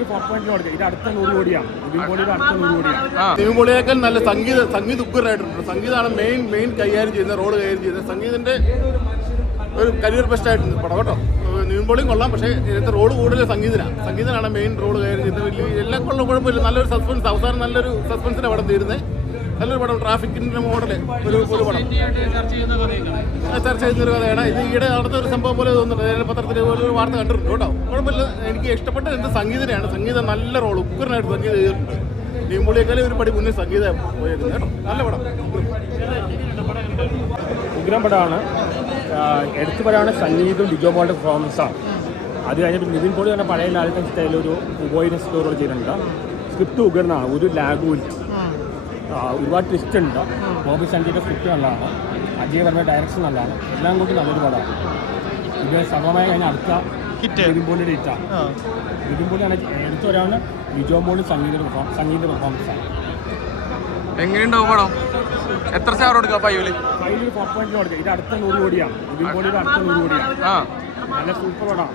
ഇത് അടുത്ത 100 കോടിയാണ്. നിവിൻ പോളിയേക്കാൾ നല്ല സംഗീത ഉഗ്രനായിട്ടുണ്ട്. സംഗീതമാണ് മെയിൻ കൈകാര്യം ചെയ്യുന്നത്, റോഡ് കൈകാര്യം ചെയ്യുന്നത്. സംഗീതത്തിന്റെ ഒരു കരിയർ ബെസ്റ്റ് ആയിട്ടുണ്ട് പടം കേട്ടോ. നിവിൻ പോളിയും കൊള്ളാം, പക്ഷേ ഇതിന്റെ റോഡ് കൂടുതൽ സംഗീതനാണ് മെയിൻ റോഡ് കൈകാര്യം ചെയ്യുന്നത്. വലിയ എല്ലാം കൊള്ളും, കുഴപ്പമില്ല. നല്ലൊരു സസ്പെൻസ്, അവസാനം നല്ലൊരു സസ്പെൻസിന്റെ പടം തീരുന്നത്. നല്ലൊരു പടം, ട്രാഫിക്കിന്റെ മോഡല് ഒരു പടം ചർച്ച ചെയ്യുന്നൊരു കഥയാണ്. ഇത് ഈയിടെ നടന്ന ഒരു സംഭവം പോലെ തോന്നുന്നുണ്ട്. പത്രത്തിൽ ഒരു വാർത്ത കണ്ടിട്ടുണ്ട് കേട്ടോ. കുഴപ്പമില്ല, എനിക്ക് ഇഷ്ടപ്പെട്ട എന്ത് സംഗീതനെയാണ്. സംഗീതം നല്ല റോൾ, ഉഗ്രനായിട്ട് സംഗീതം ചെയ്തിട്ടുണ്ട്. നിവിൻ പോളിയേക്കാളും ഒരു പടി മുന്നേ സംഗീതം പോയിരുന്നു കേട്ടോ. നല്ല പടം, ഉഗ്രം പടമാണ്. എടുത്തു പറയുകയാണ് സംഗീതവും ലിജോ മോളുടെ പെർഫോമൻസാണ്. അത് കഴിഞ്ഞിട്ട് നിവിൻ പോളി തന്നെ പഴയ ലാലിൻ്റെ സ്റ്റൈലൊരു വോയിസ് സ്റ്റോറി ചെയ്തിട്ടുണ്ട്. സ്ക്രിപ്റ്റ് ഉഗ്രനാണ്, ഒരു ലാഗും ഇല്ല. ഒരുപാട് ട്വിസ്റ്റ് ഉണ്ട്. ബോബി സഞ്ജയുടെ സ്ക്രിപ്റ്റ് നല്ലതാണ്, അജയ് വർമ്മ ഡയറക്ഷൻ നല്ലതാണ്. എല്ലാം കൂടി നല്ലൊരു പടമാണ്. ഇത് സമയമായി കഴിഞ്ഞ അടുത്ത നിവിൻ പോളിയുടെ ഹിറ്റാണ്. നിവിൻ പോളിയാണ് എടുത്തു വരാവുന്ന ലിജോ മോളും സംഗീത പെർഫോമൻസാണ്. എങ്ങനെയുണ്ടാവും പടം? എത്ര സ്റ്റാർ കൊടുക്കാം? 5 4.0 കൊടുക്കുക. ഇത് അടുത്ത 100 കോടിയാണ്. നിവിൻ പോളിയുടെ അടുത്ത 100 കോടിയാണ്. നല്ല സൂപ്പർ പടമാണ്.